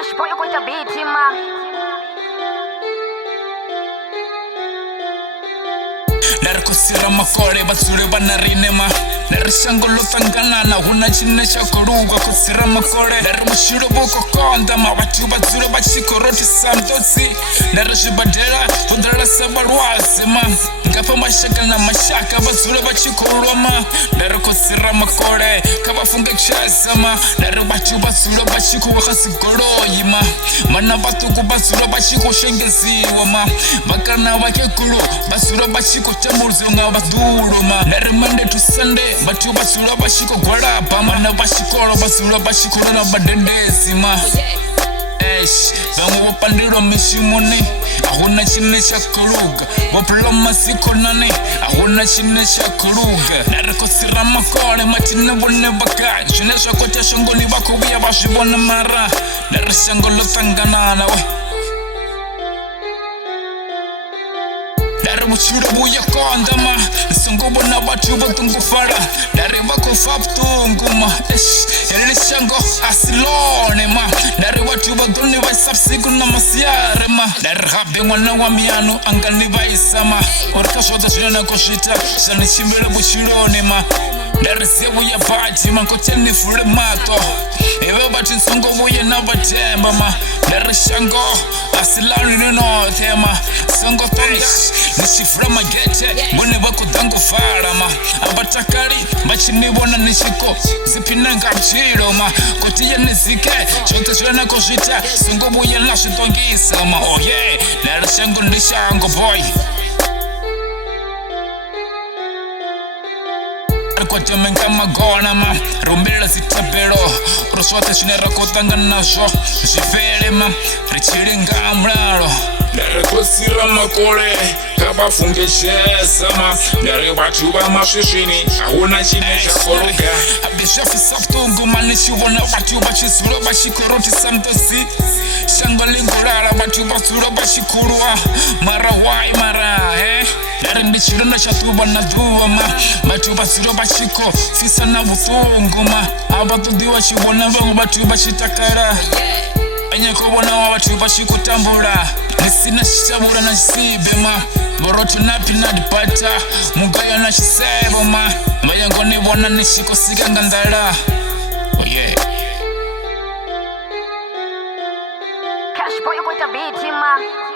Cash boy with a beat man. Narikosira makore batsure banarinema narishangolo tanganana huna chine chakoruga kusira makore narimushiro boko konda mabatu batsure bachikoroti samtotsi narishibadela fudala sabarwasema ngapa mashaka na mashaka batsure bachikoroma narikosira makore kabafunga chasama naribatu batsure bachikuwa kasigoroyima mana batuku batsure bachikoshengeziwa ma bakana bakekulu batsure bachiko Muzunga baduruma Nari Monday to Sunday Batu basura bashiko gwalaba Mana bashikolo basura bashikolo na badendezima Bangu wapandiro mishimoni Ahuna chine shakuluga Wapuloma siko nani Ahuna chine shakuluga Narikosira makore Matine bone baka Chinesha kote shangoni bako Wia bashibona mara Narishangolo tanganana Muchiro buya kondama Nsongobo na batu batungufara Nariba kufaptunguma Yelele shango asilone ma Nari watu batuni waisapsiku na masiyare ma Nari habi mwana wa mianu Angani vaisama Orka shota shirana koshita Shani chimbele buchirone ma Nari sewu ya bati Mankoteni fure mato Ewe bati nsongobo ya nabatemba ma Nari shango asilone nino tema Songo tonish Nishifura magete Mwene wako dango farama Abatakari Bachinibona nishiko Zipinanga mchiro ma Kotiye nizike Chote shwena koshita Sungo buye lashe tongisa ma Oh yeah Nara shango nishango boy Kwa temenga magona ma Rumbila zitabero Roswate shinera kotanga nasho Jifere ma Richiringa mraro Narikosira makore Kabafunge shesama Nari watu ba mashishini Ahuna chine chakoroga Abishafi saptungu manishi wana watu bachisura bashikoroti samtosi Shango lingurara watu basura bashikurua Mara wai mara Nari ndichiro na chatuba na duwa ma Batu basura bashiko Fisa na butungu ma Abatu diwa shibona vangu batu bashitakara Enye kubona wa watu bashikutambura Nisina shishabura na shisibe ma Borotu na peanut butter Mugaya na shisebo ma Mayango ni wana nishiko sika ngandara Oh yeah Cash boy with a beat man.